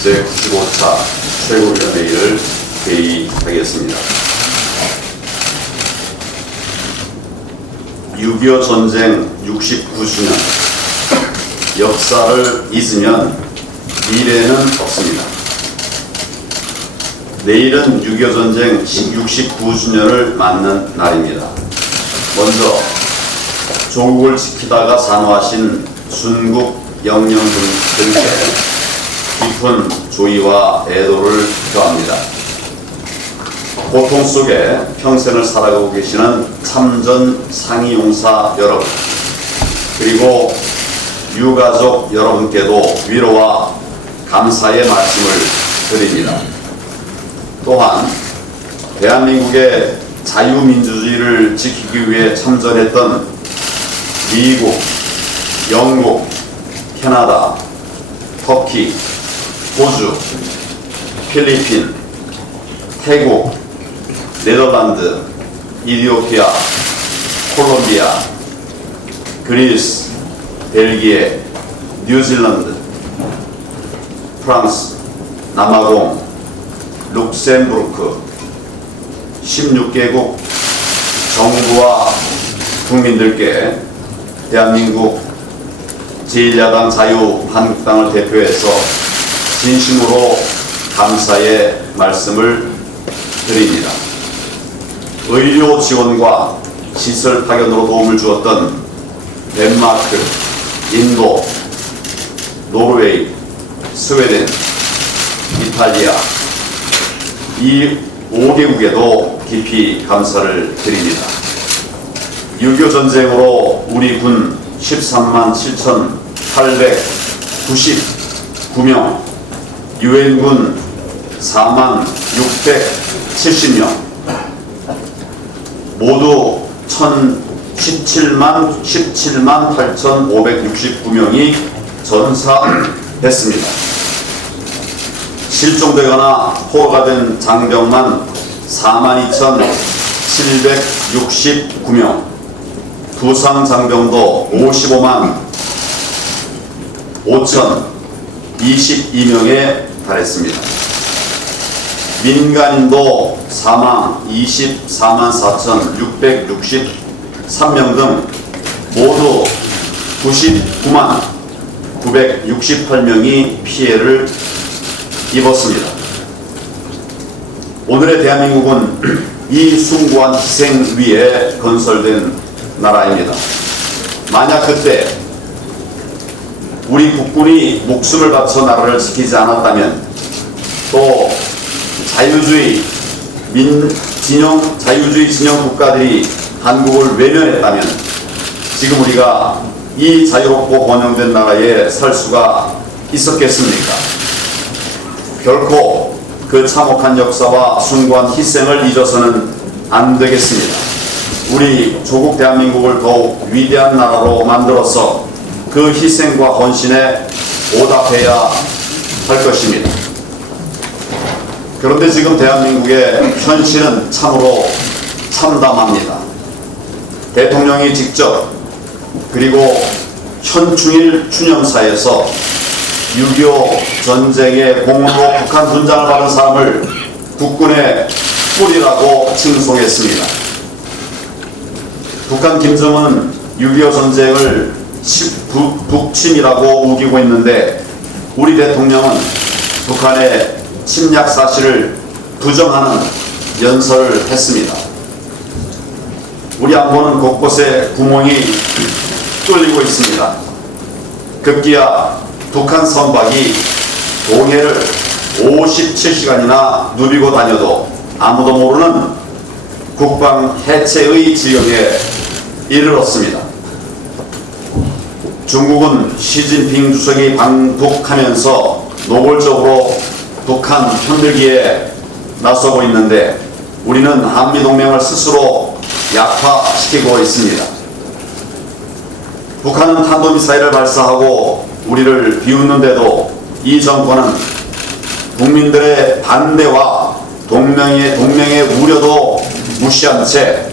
제95차 최고위원회의를 개의하겠습니다. 6.25 전쟁 69주년 역사를 잊으면 미래는 없습니다. 내일은 6.25 전쟁 69주년을 맞는 날입니다. 먼저 조국을 지키다가 산화하신 순국 영령들께 깊은 조의와 애도를 표합니다. 고통 속에 평생을 살아가고 계시는 참전 상이용사 여러분, 그리고 유가족 여러분께도 위로와 감사의 말씀을 드립니다. 또한 대한민국의 자유민주주의를 지키기 위해 참전했던 미국, 영국, 캐나다, 터키, 호주, 필리핀, 태국, 네덜란드, 이디오피아, 콜롬비아, 그리스, 벨기에, 뉴질랜드, 프랑스, 남아공, 룩셈부르크 16개국 정부와 국민들께 대한민국 제1야당 자유한국당을 대표해서 진심으로 감사의 말씀을 드립니다. 의료 지원과 시설 파견으로 도움을 주었던 덴마크, 인도, 노르웨이, 스웨덴, 이탈리아 이 5개국에도 깊이 감사를 드립니다. 6.25 전쟁으로 우리 군 13만 7,899명, 유엔군 4만 670명, 모두 17만 8,569명이 전사했습니다. 실종되거나 포로가 된 장병만 42,769명, 부상 장병도 55만 5,022명에 달했습니다. 민간인도 사망 24만 4,663명 등 모두 99만 968명이 피해를 입었습니다. 오늘의 대한민국은 이 숭고한 희생 위에 건설된 나라입니다. 만약 그때 우리 국군이 목숨을 바쳐 나라를 지키지 않았다면, 또 자유주의 진영 국가들이 한국을 외면했다면 지금 우리가 이 자유롭고 번영된 나라에 살 수가 있었겠습니까? 결코 그 참혹한 역사와 숭고한 희생을 잊어서는 안 되겠습니다. 우리 조국 대한민국을 더욱 위대한 나라로 만들어서 그 희생과 헌신에 보답해야 할 것입니다. 그런데 지금 대한민국의 현실은 참으로 참담합니다. 대통령이 직접, 그리고 현충일 추념사에서 6.25 전쟁의 공으로 북한 분장을 받은 사람을 국군의 뿔이라고 칭송했습니다. 북한 김정은 6.25 전쟁을 북침이라고 우기고 있는데, 우리 대통령은 북한의 침략 사실을 부정하는 연설을 했습니다. 우리 안보는 곳곳에 구멍이 뚫리고 있습니다. 급기야 북한 선박이 동해를 57시간이나 누비고 다녀도 아무도 모르는 국방 해체의 지경에 이르렀습니다. 중국은 시진핑 주석이 방북하면서 노골적으로 북한 편들기에 나서고 있는데, 우리는 한미동맹을 스스로 약화시키고 있습니다. 북한은 탄도미사일을 발사하고 우리를 비웃는데도 이 정권은 국민들의 반대와 동맹의 우려도 무시한 채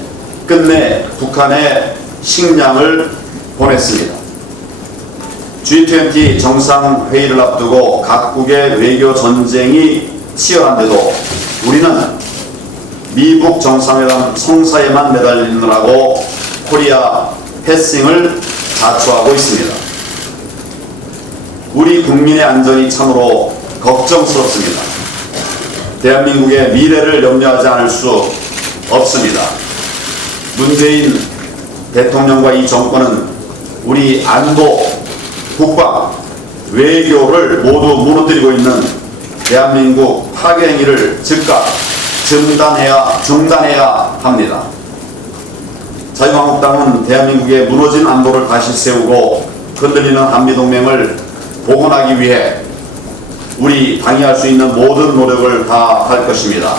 끝내 북한에 식량을 보냈습니다. G20 정상회의를 앞두고 각국의 외교 전쟁이 치열한데도 우리는 미국 정상회담 성사에만 매달리느라고 코리아 패싱을 자초하고 있습니다. 우리 국민의 안전이 참으로 걱정스럽습니다. 대한민국의 미래를 염려하지 않을 수 없습니다. 문재인 대통령과 이 정권은 우리 안보, 국방, 외교를 모두 무너뜨리고 있는 대한민국 파괴 행위를 즉각 중단해야 합니다. 자유한국당은 대한민국의 무너진 안보를 다시 세우고 흔들리는 한미동맹을 복원하기 위해 우리 당이 할 수 있는 모든 노력을 다할 것입니다.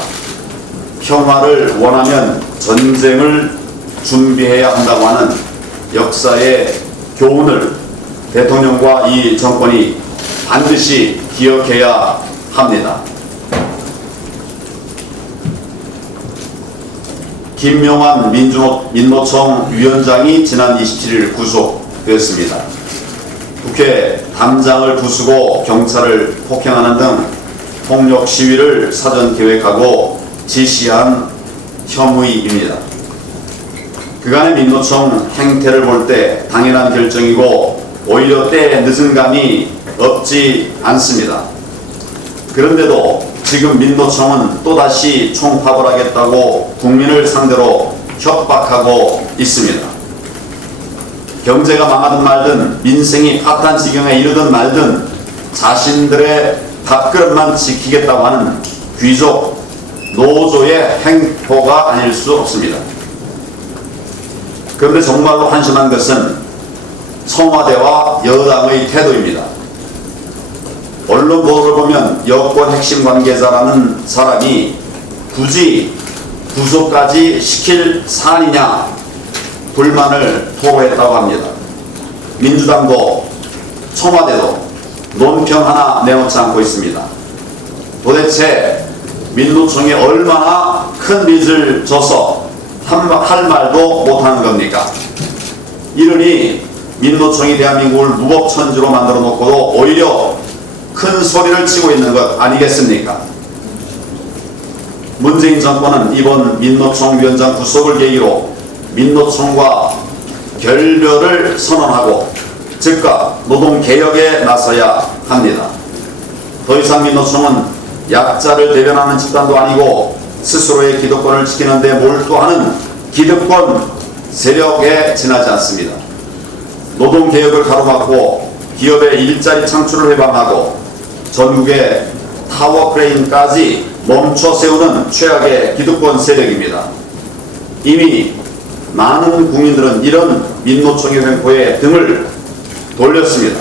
평화를 원하면 전쟁을 준비해야 한다고 하는 역사의 교훈을 대통령과 이 정권이 반드시 기억해야 합니다. 김용환 민노총 위원장이 지난 27일 구속되었습니다. 국회 담장을 부수고 경찰을 폭행하는 등 폭력 시위를 사전 계획하고 지시한 혐의입니다. 그간의 민노총 행태를 볼 때 당연한 결정이고 오히려 때에 늦은 감이 없지 않습니다. 그런데도 지금 민노총은 또다시 총파벌하겠다고 국민을 상대로 협박하고 있습니다. 경제가 망하든 말든 민생이 파탄 지경에 이르든 말든 자신들의 밥그릇만 지키겠다고 하는 귀족 노조의 행포가 아닐 수 없습니다. 그런데 정말로 한심한 것은 청와대와 여당의 태도입니다. 언론 보도를 보면 여권 핵심 관계자라는 사람이 굳이 구속까지 시킬 사안이냐 불만을 토로했다고 합니다. 민주당도 청와대도 논평 하나 내놓지 않고 있습니다. 도대체 민노총에 얼마나 큰 빚을 져서 할 말도 못하는 겁니까? 이러니 민노총이 대한민국을 무법천지로 만들어 놓고도 오히려 큰 소리를 치고 있는 것 아니겠습니까? 문재인 정권은 이번 민노총 위원장 구속을 계기로 민노총과 결별을 선언하고 즉각 노동개혁에 나서야 합니다. 더 이상 민노총은 약자를 대변하는 집단도 아니고 스스로의 기득권을 지키는 데 몰두하는 기득권 세력에 지나지 않습니다. 노동개혁을 가로막고 기업의 일자리 창출을 해방하고 전국의 타워크레인까지 멈춰 세우는 최악의 기득권 세력입니다. 이미 많은 국민들은 이런 민노총의 횡포에 등을 돌렸습니다.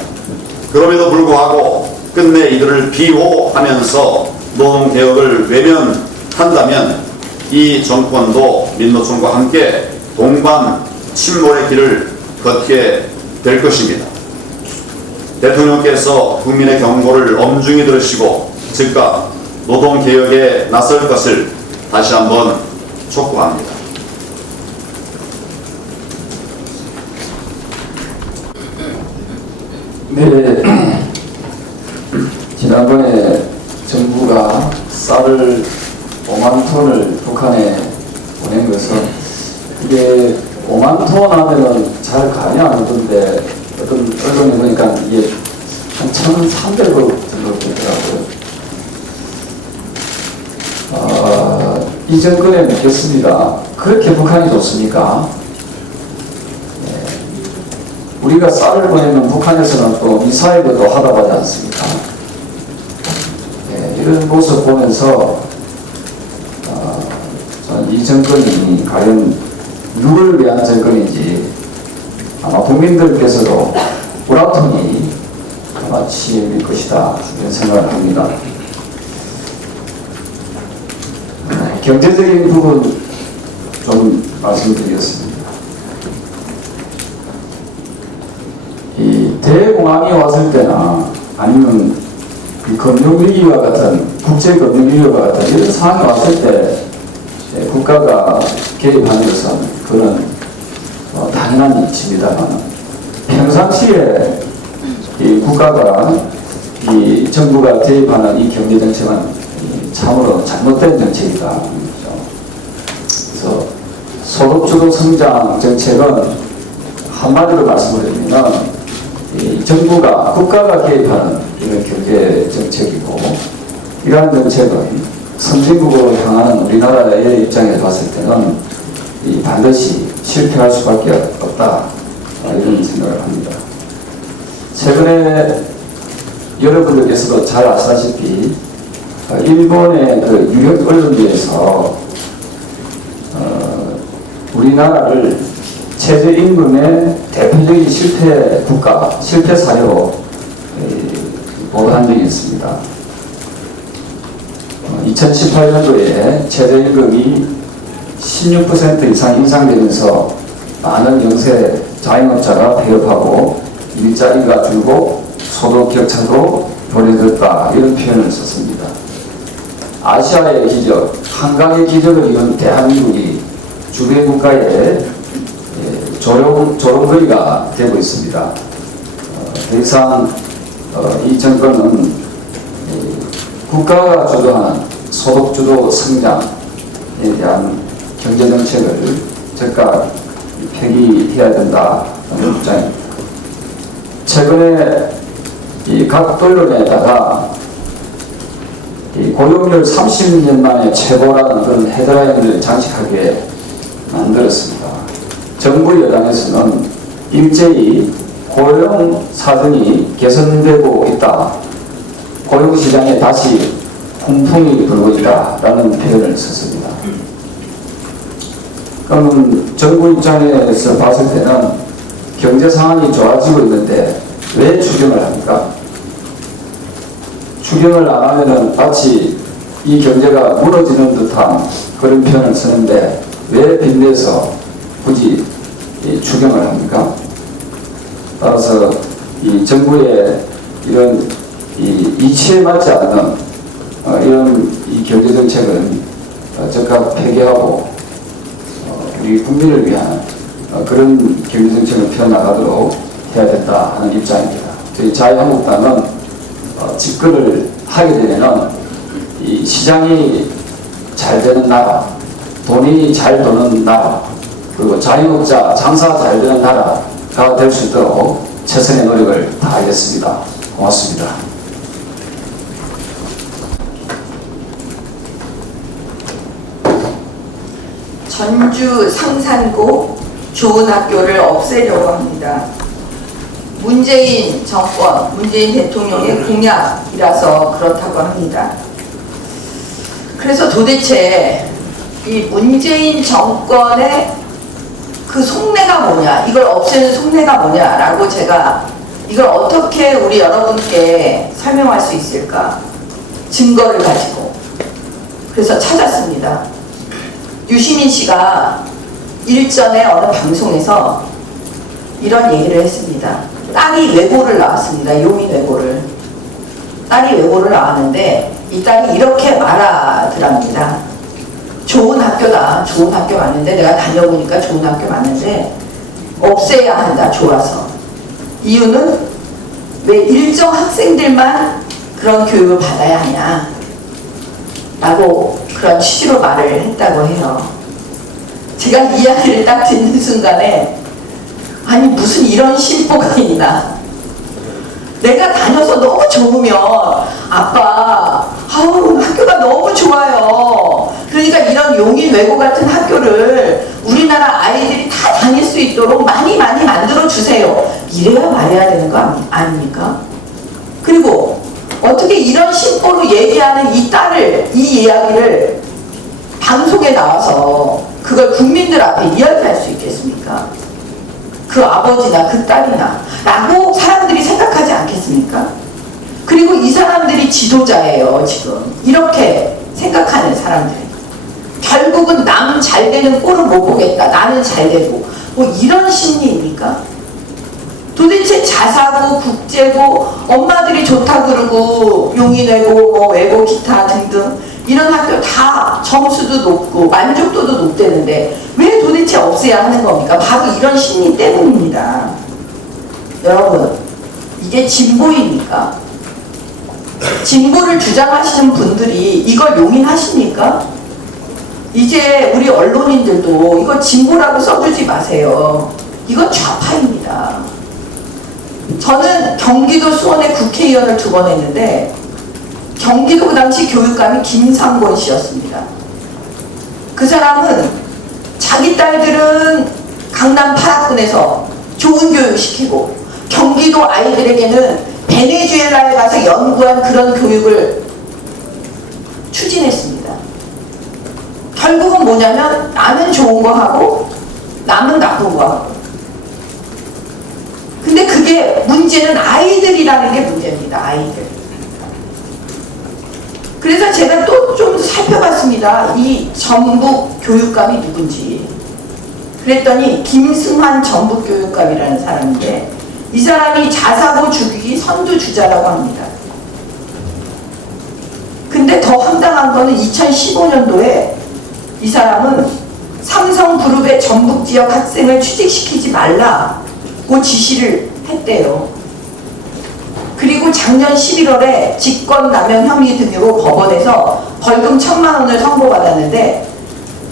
그럼에도 불구하고 끝내 이들을 비호하면서 노동개혁을 외면한다면 이 정권도 민노총과 함께 동반 침몰의 길을 걷게 될 것입니다. 대통령께서 국민의 경고를 엄중히 들으시고 즉각 노동개혁에 나설 것을 다시 한번 촉구합니다. 네, 지난번에 정부가 쌀을 5만 톤을 북한에 보낸 것은 이게 5만 톤 하면은 잘 가냐 하던데 어떤 언론에 보니까 이게 한 1,300억 정도 되더라고요. 이 정권에 묻겠습니다. 그렇게 북한이 좋습니까? 네. 우리가 쌀을 보내면 북한에서는 또 미사일도 또 하다고 하지 않습니까? 네. 이런 모습 보면서 저는 이 정권이 과연 누굴 위한 정권인지 아마 국민들께서도 우라통이 아마 치밀 것이다 이런 생각을 합니다. 경제적인 부분 좀 말씀드리겠습니다. 이 대공황이 왔을 때나 아니면 금융위기와 같은 국제금융위기와 같은 이런 상황이 왔을 때 국가가 개입하는 것은 그건 당연한 이치입니다만 평상시에 이 국가가 이 정부가 대입하는 이 경제 정책은 참으로 잘못된 정책이다. 그래서 소득주도 성장 정책은 한마디로 말씀드리면 이 정부가 국가가 개입하는 이런 경제 정책이고, 이러한 정책은 선진국으로 향하는 우리나라의 입장에서 봤을 때는 이 반드시 실패할 수밖에 없다, 이런 생각을 합니다. 최근에 여러분들께서도 잘 아시다시피 일본의 그 유력 언론에서 우리나라를 최저임금의 대표적인 실패 국가, 실패 사례로 보도한 적이 있습니다. 2018년도에 최저임금이 16% 이상 인상되면서 많은 영세 자영업자가 폐업하고 일자리가 줄고 소득 격차도 벌어졌다, 이런 표현을 썼습니다. 아시아의 기적, 한강의 기적을 이룬 대한민국이 주변 국가의 조롱거리가 되고 있습니다. 더 이상 이 정권은 국가가 주도하는 소득주도 성장에 대한 경제정책을 즉각 폐기해야 된다는 입장입니다. 최근에 이 각 언론에다가 이 고용률 30년 만에 최고라는 그런 헤드라인을 장식하게 만들었습니다. 정부 여당에서는 일제히 고용 사정이 개선되고 있다, 고용시장에 다시 풍풍이 불고 있다라는 표현을 썼습니다. 그럼 정부 입장에서 봤을 때는 경제 상황이 좋아지고 있는데 왜 추경을 합니까? 추경을 안 하면은 마치 이 경제가 무너지는 듯한 그런 표현을 쓰는데 왜 빚내서 굳이 추경을 합니까? 따라서 이 정부의 이런 이치에 맞지 않는 이런 이 경제 정책은 즉각 폐기하고 우리 국민을 위한 그런 경제 정책을 펴나가도록 해야 된다 하는 입장입니다. 저희 자유한국당은 집권을 하게 되면은 이 시장이 잘 되는 나라, 돈이 잘 도는 나라, 그리고 자영업자 장사 잘 되는 나라가 될 수 있도록 최선의 노력을 다하겠습니다. 고맙습니다. 전주 상산고 좋은 학교를 없애려고 합니다. 문재인 정권, 문재인 대통령의 공약이라서 그렇다고 합니다. 그래서 도대체 이 문재인 정권의 그 속내가 뭐냐, 이걸 없애는 속내가 뭐냐라고 제가 이걸 어떻게 우리 여러분께 설명할 수 있을까? 증거를 가지고. 그래서 찾았습니다. 유시민 씨가 일전에 어느 방송에서 이런 얘기를 했습니다. 딸이 외고를 나왔습니다. 용인 외고를. 딸이 외고를 나왔는데 이 딸이 이렇게 말하더랍니다. 좋은 학교다. 좋은 학교 맞는데, 내가 다녀보니까 좋은 학교 맞는데 없애야 한다. 좋아서. 이유는 왜 일정 학생들만 그런 교육을 받아야 하냐 라고 그런 취지로 말을 했다고 해요. 제가 이 이야기를 딱 듣는 순간에 아니 무슨 이런 심보가 있나. 내가 다녀서 너무 좋으면 아빠 아우 학교가 너무 좋아요. 그러니까 이런 용인 외고 같은 학교를 우리나라 아이들이 다 다닐 수 있도록 많이 만들어 주세요. 이래야 말해야 되는 거 아닙니까? 그리고 어떻게 이런 심보로 얘기하는 이 딸을, 이 이야기를 방송에 나와서 그걸 국민들 앞에 이야기할 수 있겠습니까? 그 아버지나 그 딸이나 라고 사람들이 생각하지 않겠습니까? 그리고 이 사람들이 지도자예요. 지금 이렇게 생각하는 사람들, 결국은 남 잘 되는 꼴을 못 보겠다, 나는 잘 되고, 뭐 이런 심리입니까? 도대체 자사고 국제고 엄마들이 좋다 그러고 용인외고 뭐 외고 기타 등등 이런 학교 다 점수도 높고 만족도도 높대는데 왜 도대체 없애야 하는 겁니까? 바로 이런 심리 때문입니다. 여러분, 이게 진보입니까? 진보를 주장하시는 분들이 이걸 용인하십니까? 이제 우리 언론인들도 이거 진보라고 써주지 마세요. 이건 좌파입니다. 저는 경기도 수원에 국회의원을 2번 했는데 경기도 그 당시 교육감이 김상곤 씨였습니다. 그 사람은 자기 딸들은 강남 8학군에서 좋은 교육 시키고 경기도 아이들에게는 베네수엘라에 가서 연구한 그런 교육을 추진했습니다. 결국은 뭐냐면 나는 좋은 거 하고 남은 나쁜 거 하고. 근데 그게 문제는 아이들이라는 게 문제입니다. 아이들. 그래서 제가 또 좀 살펴봤습니다. 이 전북 교육감이 누군지. 그랬더니 김승환 전북교육감이라는 사람인데 이 사람이 자사고 죽이기 선두주자라고 합니다. 근데 더 황당한 거는 2015년도에 이 사람은 삼성그룹의 전북지역 학생을 취직시키지 말라고 지시를 했대요. 그리고 작년 11월에 직권남용 혐의 등으로 법원에서 벌금 1,000만 원을 선고받았는데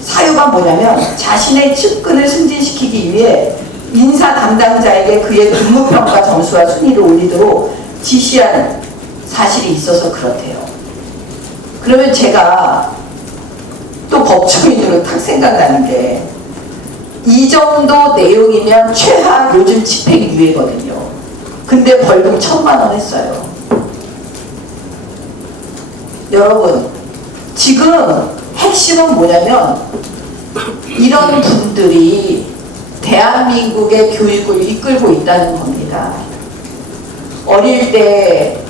사유가 뭐냐면 자신의 측근을 승진시키기 위해 인사 담당자에게 그의 근무평가 점수와 순위를 올리도록 지시한 사실이 있어서 그렇대요. 그러면 제가 또 법조인으로 딱 생각나는 게 이 정도 내용이면 최하 요즘 집행 유예거든요. 근데 벌금 1,000만 원 했어요. 여러분, 지금 핵심은 뭐냐면 이런 분들이 대한민국의 교육을 이끌고 있다는 겁니다. 어릴 때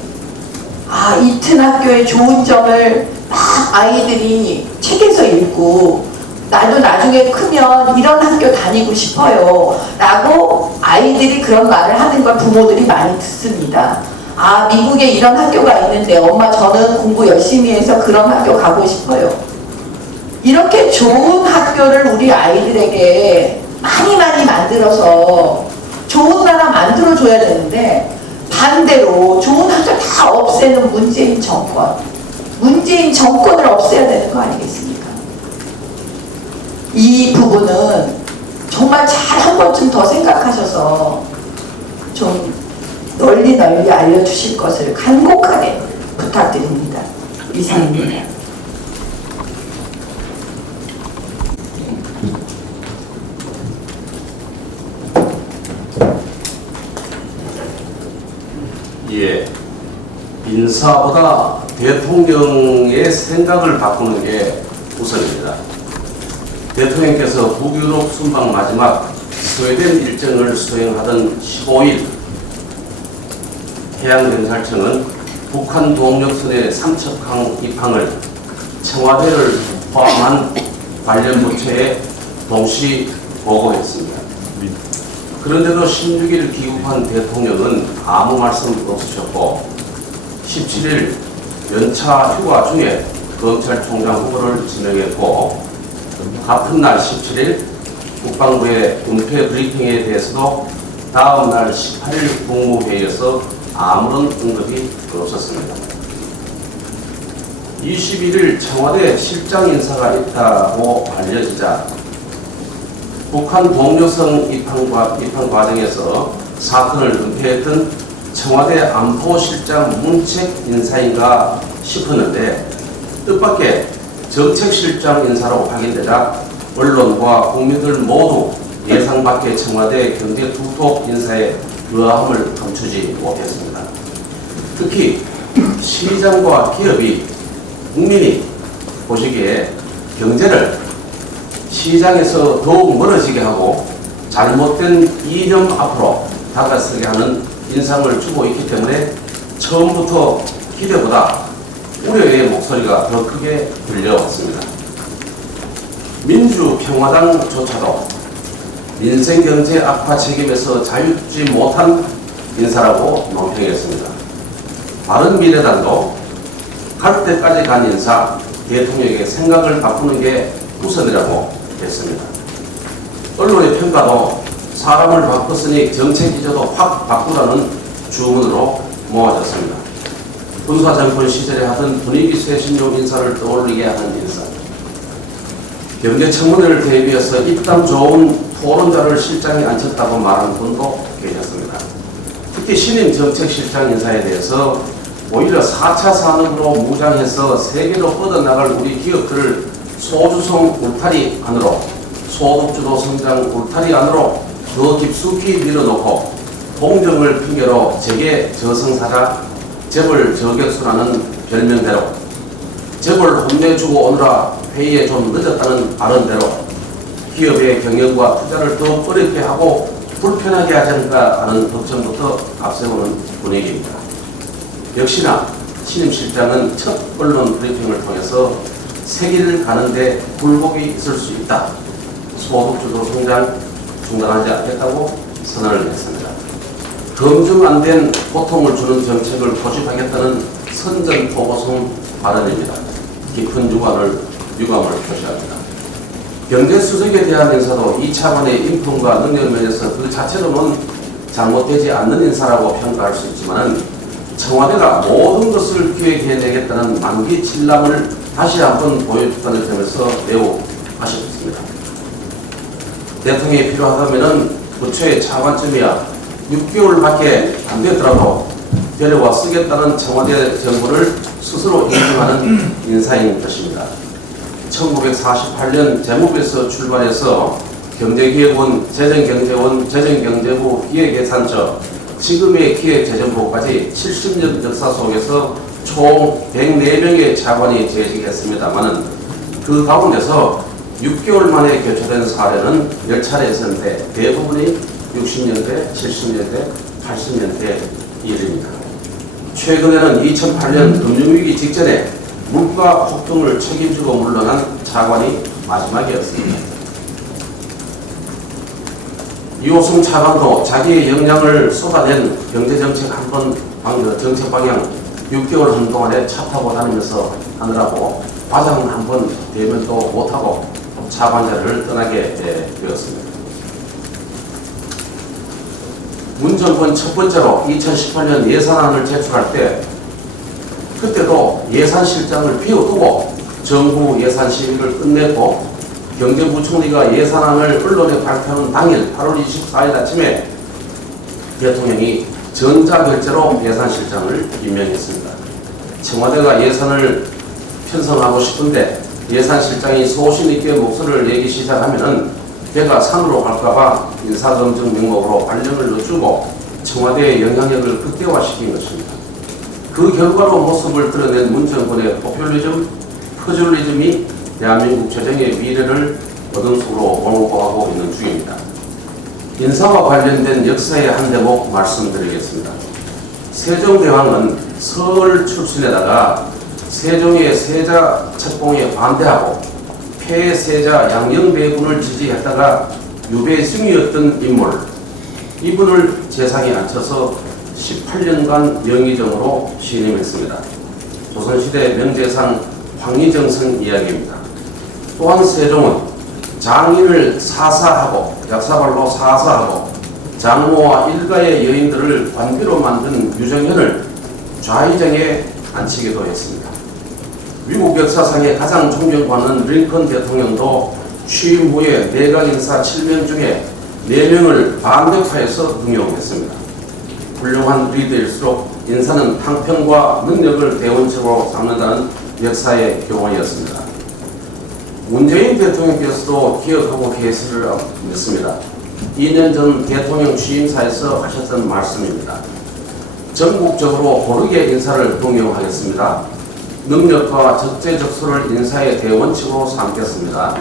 이튼 학교의 좋은 점을 막 아이들이 책에서 읽고 나도 나중에 크면 이런 학교 다니고 싶어요 라고 아이들이 그런 말을 하는 걸 부모들이 많이 듣습니다. 미국에 이런 학교가 있는데 엄마 저는 공부 열심히 해서 그런 학교 가고 싶어요. 이렇게 좋은 학교를 우리 아이들에게 많이 만들어서 좋은 나라 만들어줘야 되는데 반대로 좋은 학교 다 없애는 문재인 정권을 없애야 되는 거 아니겠습니까? 이 부분은 정말 잘 한 번쯤 더 생각하셔서 좀 널리 알려주실 것을 간곡하게 부탁드립니다. 이상입니다. 예, 인사보다 대통령의 생각을 바꾸는 게 우선입니다. 대통령께서 북유럽 순방 마지막 스웨덴 일정을 수행하던 15일 해양경찰청은 북한 동력선의 삼척항 입항을 청와대를 포함한 관련 부처에 동시 보고했습니다. 그런데도 16일 귀국한 대통령은 아무 말씀 없으셨고 17일 연차 휴가 중에 검찰총장 후보를 지명했고 같은 날 17일 국방부의 은폐 브리핑에 대해서도 다음 날 18일 국무회의에서 아무런 언급이 없었습니다. 21일 청와대 실장 인사가 있다고 알려지자 북한 동료성 입항 과정에서 사건을 은폐했던 청와대 안보실장 문책 인사인가 싶었는데 뜻밖의 정책실장 인사로 확인되자 언론과 국민들 모두 예상 밖의 청와대 경제 두톱 인사의 의아함을 감추지 못했습니다. 특히 시장과 기업이 국민이 보시기에 경제를 시장에서 더욱 멀어지게 하고 잘못된 이념 앞으로 다가서게 하는 인상을 주고 있기 때문에 처음부터 기대보다 우려의 목소리가 더 크게 들려왔습니다. 민주평화당조차도 민생경제 악화 책임에서 자유지 못한 인사라고 논평했습니다. 바른미래당도 갈 때까지 간 인사, 대통령의 생각을 바꾸는 게 우선이라고 했습니다. 언론의 평가도 사람을 바꿨으니 정책 기조도 확 바꾸라는 주문으로 모아졌습니다. 군사정권 시절에 하던 분위기 쇄신용 인사를 떠올리게 하는 인사. 경제청문회를 대비해서 입담 좋은 토론자를 실장에 앉혔다고 말한 분도 계셨습니다. 특히 신임 정책실장 인사에 대해서 오히려 4차 산업으로 무장해서 세계로 뻗어나갈 우리 기업들을 소주성 울타리 안으로, 소득주도 성장 울타리 안으로 더 깊숙이 밀어놓고 공정을 핑계로 재계 저승사자 재벌 저격수라는 별명대로 재벌 혼내주고 오느라 회의에 좀 늦었다는 발언대로 기업의 경영과 투자를 더 어렵게 하고 불편하게 하지 않을까 하는 걱정부터 앞세우는 분위기입니다. 역시나 신임 실장은 첫 언론 브리핑을 통해서 세기를 가는데 굴곡이 있을 수 있다. 소득주도 성장 중단하지 않겠다고 선언을 했습니다. 검증 안 된 고통을 주는 정책을 고집하겠다는 선전포고성 발언입니다. 깊은 유감을 표시합니다. 경제수석에 대한 인사도 이 차관의 인품과 능력 면에서 그 자체로는 잘못되지 않는 인사라고 평가할 수 있지만 청와대가 모든 것을 기획해내겠다는 만기칠람을 다시 한번 보여줬다는 점에서 매우 아쉽습니다. 대통령이 필요하다면 부처의 차관점이야 6개월밖에 안 되더라도 데려와 쓰겠다는 청와대 정부를 스스로 인정하는 인사인 것입니다. 1948년 제목에서 출발해서 경제기획원, 재정경제원, 재정경제부, 기획예산처, 지금의 기획재정부까지 70년 역사 속에서 총 104명의 차관이 재직했습니다만 그 가운데서 6개월 만에 교체된 사례는 10차례 있었는데 대부분이 60년대, 70년대, 80년대 일입니다. 최근에는 2008년 금융위기 직전에 물가 폭등을 책임지고 물러난 차관이 마지막이었습니다. 이호승 차관도 자기의 역량을 쏟아낸 경제정책 정책 방향 6개월 한동안에 차 타고 다니면서 하느라고 과장 한번 대면도 못하고 차관자를 떠나게 되었습니다. 문 정권 첫 번째로 2018년 예산안을 제출할 때 그때도 예산실장을 비워두고 정부 예산 심의를 끝냈고 경제부총리가 예산안을 언론에 발표하는 당일 8월 24일 아침에 대통령이 전자결제로 예산실장을 임명했습니다. 청와대가 예산을 편성하고 싶은데 예산실장이 소신있게 목소리를 내기 시작하면은 배가 산으로 갈까봐 인사검증 명목으로 발령을 늦추고 청와대의 영향력을 극대화시킨 것입니다. 그 결과로 모습을 드러낸 문 정권의 포퓰리즘, 퍼즐리즘이 대한민국 재정의 미래를 어둠 속으로 몰고 가고 있는 중입니다. 인사와 관련된 역사의 한 대목 말씀드리겠습니다. 세종대왕은 서울 출신에다가 세종의 세자 책봉에 반대하고 폐세자 양녕대군을 지지했다가 유배승이었던 인물, 이분을 재상에 앉혀서 18년간 영의정으로 신임했습니다. 조선시대 명재상 황희정선 이야기입니다. 또한 세종은 장인을 사사하고 약사발로 사사하고 장모와 일가의 여인들을 관비로 만든 유정현을 좌의정에 앉히기도 했습니다. 미국 역사상의 가장 존경받는 링컨 대통령도 취임 후에 내각 인사 7명 중에 4명을 반대파에서 등용했습니다. 훌륭한 리더일수록 인사는 탕평과 능력을 대원칙으로 삼는다는 역사의 교훈이었습니다. 문재인 대통령께서도 기억하고 계시를 믿습니다. 2년 전 대통령 취임사에서 하셨던 말씀입니다. 전국적으로 고르게 인사를 등용하겠습니다. 능력과 적재적소를 인사의 대원칙으로 삼겠습니다.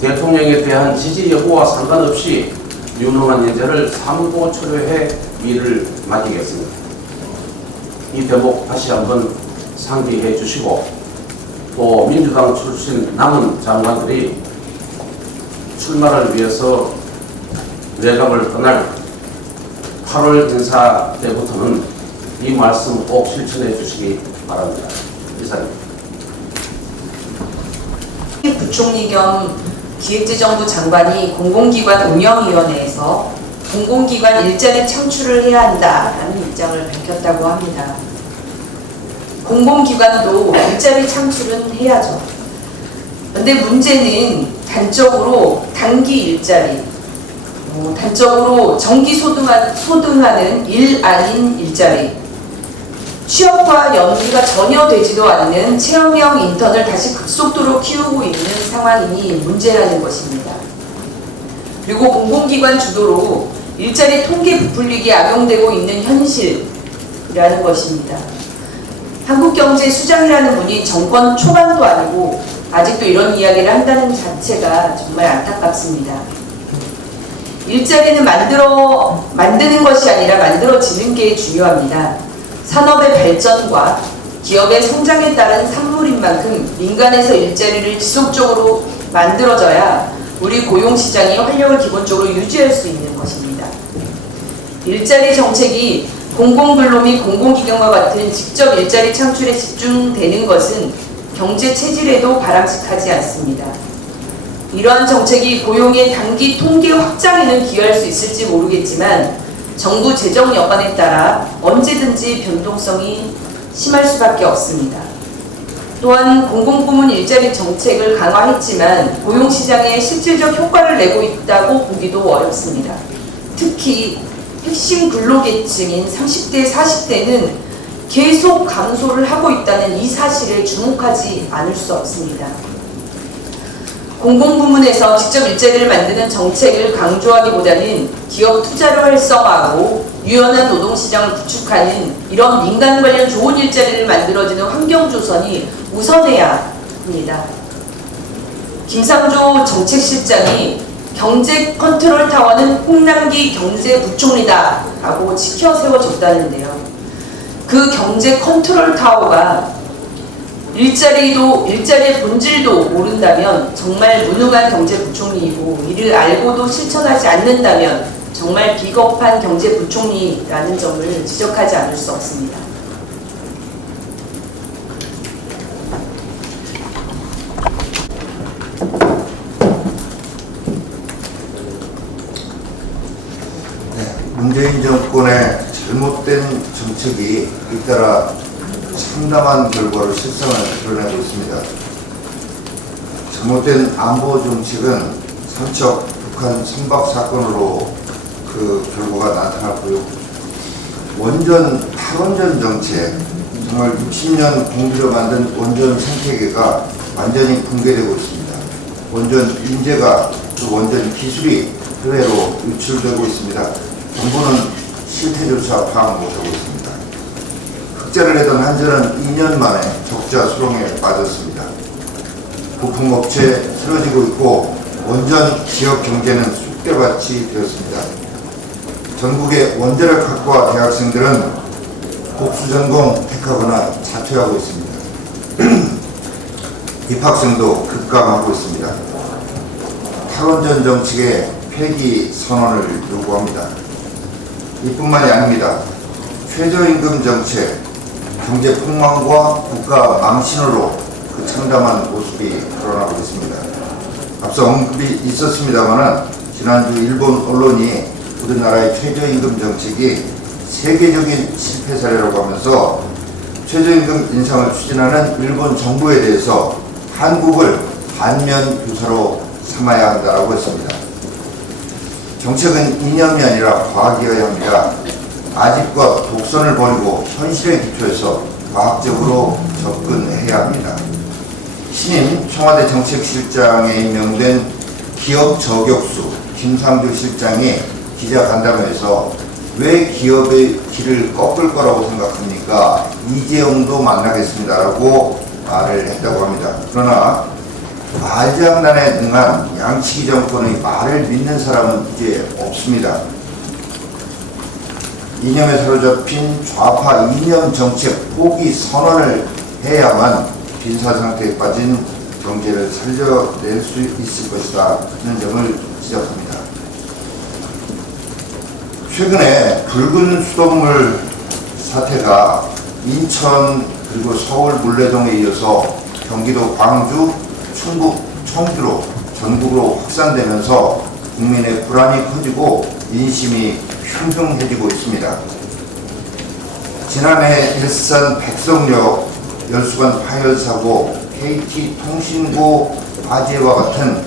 대통령에 대한 지지 여부와 상관없이 유능한 인재를 삼고 초려해 일을 맡기겠습니다. 이 대목 다시 한번 상기해 주시고 또 민주당 출신 남은 장관들이 출마를 위해서 내각을 떠날 8월 인사 때부터는 이 말씀 꼭 실천해 주시기 바랍니다. 이상입니다. 부총리 겸 기획재정부 장관이 공공기관 운영위원회에서 공공기관 일자리 창출을 해야 한다라는 입장을 밝혔다고 합니다. 공공기관도 일자리 창출은 해야죠. 그런데 문제는 단적으로 단기 일자리, 단적으로 정기 소등하는 일 아닌 일자리, 취업과 연계가 전혀 되지도 않는 체험형 인턴을 다시 급속도로 키우고 있는 상황이니 문제라는 것입니다. 그리고 공공기관 주도로 일자리 통계 부풀리기에 악용되고 있는 현실이라는 것입니다. 한국경제수장이라는 분이 정권 초반도 아니고 아직도 이런 이야기를 한다는 자체가 정말 안타깝습니다. 일자리는 만드는 것이 아니라 만들어지는 게 중요합니다. 산업의 발전과 기업의 성장에 따른 산물인 만큼 민간에서 일자리를 지속적으로 만들어져야 우리 고용시장이 활력을 기본적으로 유지할 수 있는 것입니다. 일자리 정책이 공공근로 및 공공기관과 같은 직접 일자리 창출에 집중되는 것은 경제 체질에도 바람직하지 않습니다. 이러한 정책이 고용의 단기 통계 확장에는 기여할 수 있을지 모르겠지만 정부 재정 여건에 따라 언제든지 변동성이 심할 수밖에 없습니다. 또한 공공부문 일자리 정책을 강화했지만 고용시장에 실질적 효과를 내고 있다고 보기도 어렵습니다. 특히 핵심 근로계층인 30대, 40대는 계속 감소를 하고 있다는 이 사실에 주목하지 않을 수 없습니다. 공공부문에서 직접 일자리를 만드는 정책을 강조하기보다는 기업 투자를 활성화하고 유연한 노동시장을 구축하는 이런 민간 관련 좋은 일자리를 만들어지는 환경조성이 우선해야 합니다. 김상조 정책실장이 경제 컨트롤 타워는 홍남기 경제부총리다 라고 치켜 세워졌다는데요. 그 경제 컨트롤 타워가 일자리의 본질도 모른다면 정말 무능한 경제부총리이고 이를 알고도 실천하지 않는다면 정말 비겁한 경제부총리라는 점을 지적하지 않을 수 없습니다. 문재인 정권의 잘못된 정책이 잇따라 참담한 결과를 실상을 드러내고 있습니다. 잘못된 안보 정책은 삼척 북한 선박 사건으로 그 결과가 나타났고요. 탈원전 정책, 정말 60년 공들여 만든 원전 생태계가 완전히 붕괴되고 있습니다. 원전 인재가 그 원전 기술이 해외로 유출되고 있습니다. 정부는 실태조차 파악 못하고 있습니다. 흑자를 내던 한전은 2년 만에 적자 수렁에 빠졌습니다. 부품업체 쓰러지고 있고 원전 지역 경제는 쑥대밭이 되었습니다. 전국의 원자력학과 대학생들은 복수전공 택하거나 자퇴하고 있습니다. 입학생도 급감하고 있습니다. 탈원전 정책의 폐기 선언을 요구합니다. 이뿐만이 아닙니다. 최저임금 정책, 경제 폭망과 국가 망신으로 그 참담한 모습이 드러나고 있습니다. 앞서 언급이 있었습니다만 지난주 일본 언론이 우리나라의 최저임금 정책이 세계적인 실패 사례라고 하면서 최저임금 인상을 추진하는 일본 정부에 대해서 한국을 반면 교사로 삼아야 한다고 했습니다. 정책은 이념이 아니라 과학이어야 합니다. 아집과 독선을 버리고 현실에 기초해서 과학적으로 접근해야 합니다. 신임 청와대 정책실장에 임명된 기업 저격수 김상조 실장이 기자간담회에서 왜 기업의 길을 꺾을 거라고 생각합니까? 이재용도 만나겠습니다라고 말을 했다고 합니다. 그러나 말장난에 능한 양치기 정권의 말을 믿는 사람은 이제 없습니다. 이념에 사로잡힌 좌파 이념 정책 포기 선언을 해야만 빈사 상태에 빠진 경제를 살려낼 수 있을 것이다 하는 점을 지적합니다. 최근에 붉은 수돗물 사태가 인천 그리고 서울 물레동에 이어서 경기도 광주, 충북 청주로 전국으로 확산되면서 국민의 불안이 커지고 민심이 흉흉해지고 있습니다. 지난해 일산 백성역 열수관 파열 사고, KT 통신고 화재와 같은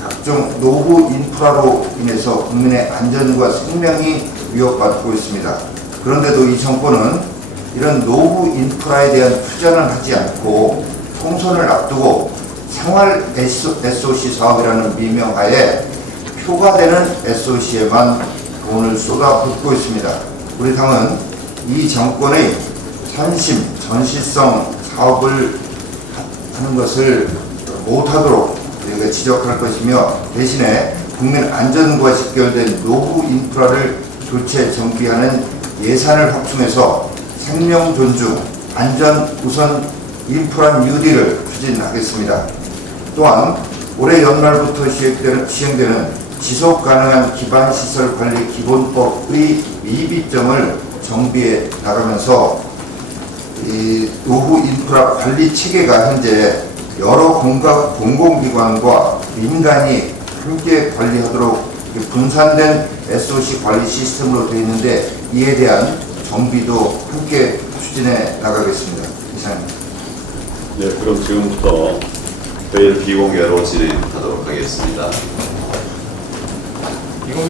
각종 노후 인프라로 인해서 국민의 안전과 생명이 위협받고 있습니다. 그런데도 이 정권은 이런 노후 인프라에 대한 투자는 하지 않고 총선을 앞두고 생활 SOC 사업이라는 미명하에 표가 되는 SOC에만 돈을 쏟아붓고 있습니다. 우리 당은 이 정권의 선심, 전시성 사업을 하는 것을 못하도록 우리가 지적할 것이며, 대신에 국민 안전과 직결된 노후 인프라를 교체 정비하는 예산을 확충해서 생명 존중, 안전 우선 인프라 뉴딜을 추진하겠습니다. 또한 올해 연말부터 시행되는 지속 가능한 기반시설 관리 기본법의 미비점을 정비해 나가면서 이 노후 인프라 관리 체계가 현재 여러 공공기관과 민간이 함께 관리하도록 분산된 SOC 관리 시스템으로 되어 있는데, 이에 대한 정비도 함께 추진해 나가겠습니다. 이상입니다. 네, 그럼 지금부터 회의를 비공개로 진행하도록 하겠습니다.